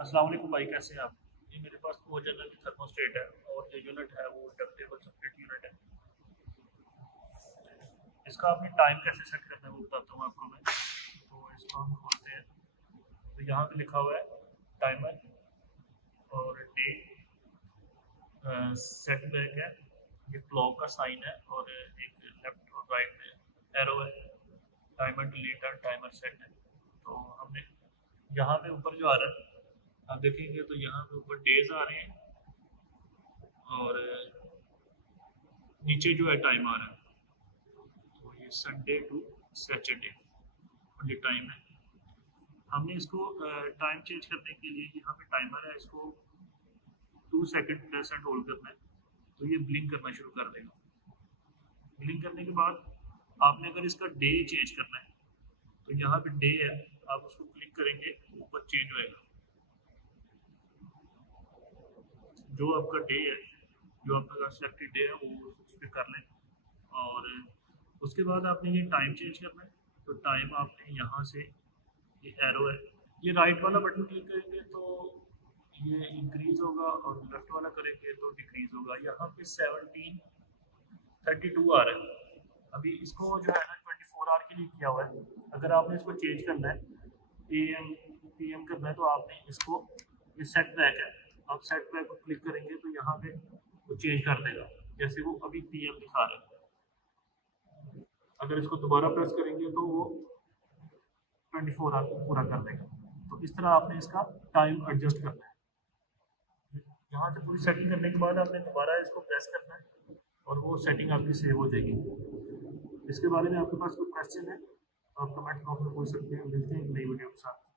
अस्सलाम वालेकुम भाई, कैसे हैं आप? ये मेरे पास वो जनरल थर्मोस्टेट है और जो यूनिट है वो डक्टेबल सेपरेट यूनिट है। इसका आपने टाइम कैसे सेट करना है वो बताता हूँ आपको मैं। तो इसको हम खोलते हैं तो यहाँ पे लिखा हुआ है टाइमर और डे, सेट बैक है, ये क्लॉक का साइन है और एक लेफ्ट और राइट में एरो है, टाइमर डिलीटर टाइमर सेट है। तो हमने यहाँ पे ऊपर जो आ रहा है आप देखेंगे तो यहाँ पे ऊपर डेज आ रहे हैं और नीचे जो है टाइम आ रहा है। तो ये संडे टू सैटरडे और ये टाइम है। हमने इसको टाइम चेंज करने के लिए यहाँ पे टाइमर है, इसको 2 सेकंड प्रेस एंड होल्ड करना है तो ये ब्लिंक करना शुरू कर देगा। ब्लिंक करने के बाद आपने अगर इसका डे चेंज करना है तो यहाँ पे डे है, आप उसको क्लिक करेंगे ऊपर चेंज होएगा। जो आपका डे है, जो आपका सिलेक्टेड डे है वो उस पर कर लें और उसके बाद आपने ये टाइम चेंज करना है। तो टाइम आपने यहाँ से, ये एरो है, ये राइट वाला बटन क्लिक करेंगे तो ये इंक्रीज होगा और लेफ्ट वाला करेंगे तो डिक्रीज होगा। यहाँ पे 17:32 आ रहा है। अभी इसको जो है ना 24 आवर के लिए किया हुआ है। अगर आपने इसको चेंज करना है, AM PM करना है, तो आपने इसको, ये सेट बैक है, आप सेट बैक को क्लिक करेंगे तो यहाँ पे वो चेंज कर देगा। जैसे वो अभी PM दिखा रहा है, अगर इसको दोबारा प्रेस करेंगे तो वो 24 आवर पूरा कर देगा। तो इस तरह आपने इसका टाइम एडजस्ट करना है। यहाँ से पूरी सेटिंग करने के बाद आपने दोबारा इसको प्रेस करना है और वो सेटिंग आपकी सेव हो जाएगी। इसके बारे में आपके पास कोई क्वेश्चन है तो आप कमेंट बॉक्स में पूछ सकते हैं। मिलते हैं एक नई वीडियो के साथ।